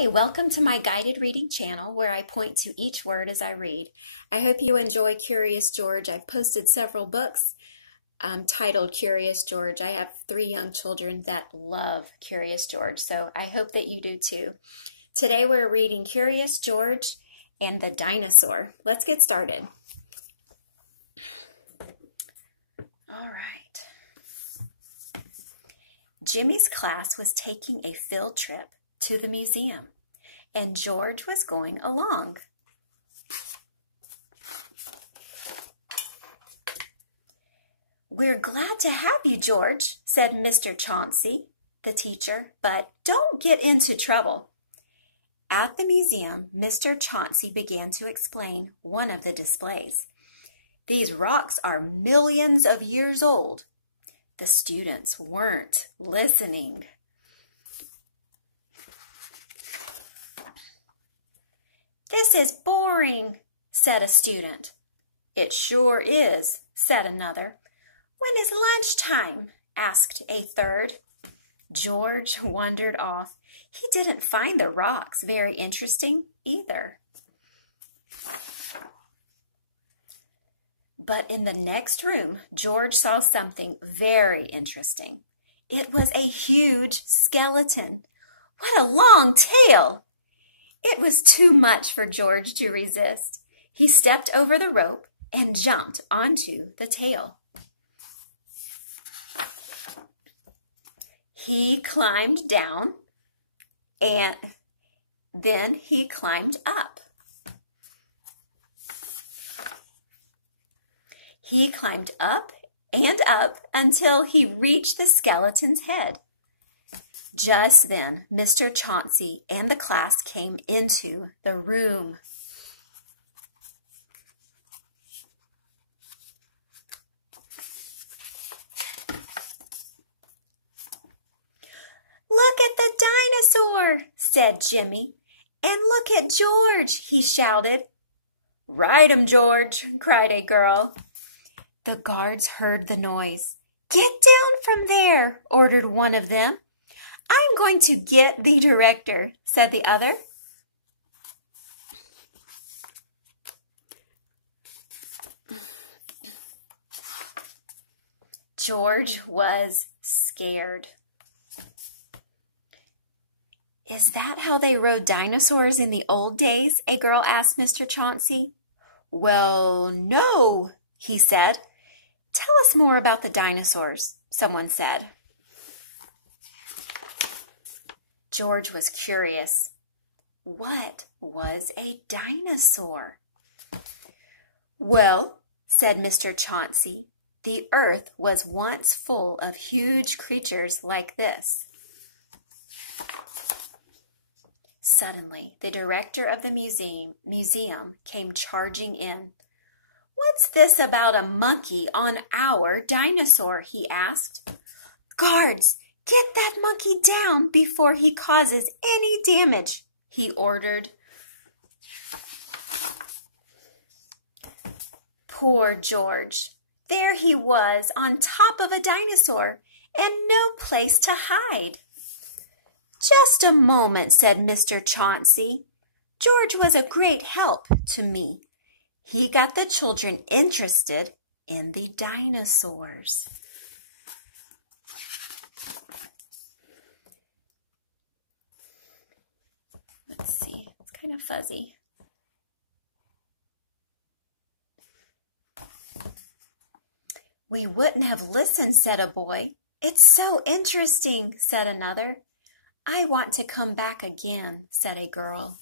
Hi, welcome to my guided reading channel where I point to each word as I read. I hope you enjoy Curious George. I've posted several books titled Curious George. I have 3 young children that love Curious George, so I hope that you do too. Today we're reading Curious George and the Dinosaur. Let's get started. All right. Jimmy's class was taking a field trip to the museum, and George was going along. "We're glad to have you, George," said Mr. Chauncey, the teacher, "but don't get into trouble." At the museum, Mr. Chauncey began to explain one of the displays. "These rocks are millions of years old." The students weren't listening. "This is boring," said a student. "It sure is," said another. "When is lunchtime?" asked a third. George wandered off. He didn't find the rocks very interesting either. But in the next room, George saw something very interesting. It was a huge skeleton. What a long tail! It was too much for George to resist. He stepped over the rope and jumped onto the tail. He climbed down and then he climbed up. He climbed up and up until he reached the skeleton's head. Just then, Mr. Chauncey and the class came into the room. "Look at the dinosaur," said Jimmy. "And look at George," he shouted. "Ride him, George," cried a girl. The guards heard the noise. "Get down from there," ordered one of them. "I'm going to get the director," said the other. George was scared. "Is that how they rode dinosaurs in the old days?" a girl asked Mr. Chauncey. "Well, no," he said. "Tell us more about the dinosaurs," someone said. George was curious. What was a dinosaur? "Well," said Mr. Chauncey, "the earth was once full of huge creatures like this." Suddenly, the director of the museum came charging in. "What's this about a monkey on our dinosaur?" he asked. "Guards, get that monkey down before he causes any damage," he ordered. Poor George. There he was on top of a dinosaur and no place to hide. "Just a moment," said Mr. Chauncey. "George was a great help to me. He got the children interested in the dinosaurs." Let's see, it's kind of fuzzy. "We wouldn't have listened," said a boy. "It's so interesting," said another. "I want to come back again," said a girl.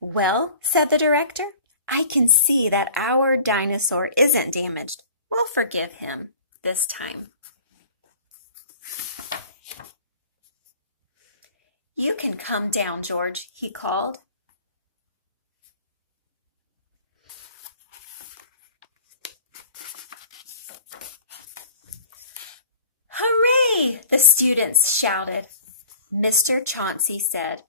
"Well," said the director, "I can see that our dinosaur isn't damaged. We'll forgive him this time." "You can come down, George," he called. "Hooray!" the students shouted. Mr. Chauncey said,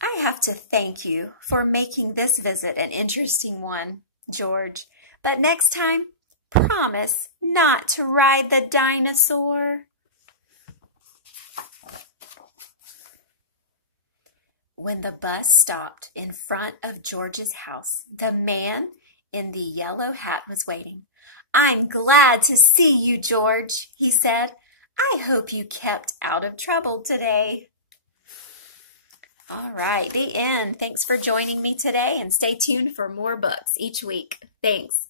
"I have to thank you for making this visit an interesting one, George. But next time, promise not to ride the dinosaur." when the bus stopped in front of George's house, the man in the yellow hat was waiting. "I'm glad to see you, George," he said. "I hope you kept out of trouble today." All right, the end. Thanks for joining me today, and stay tuned for more books each week. Thanks.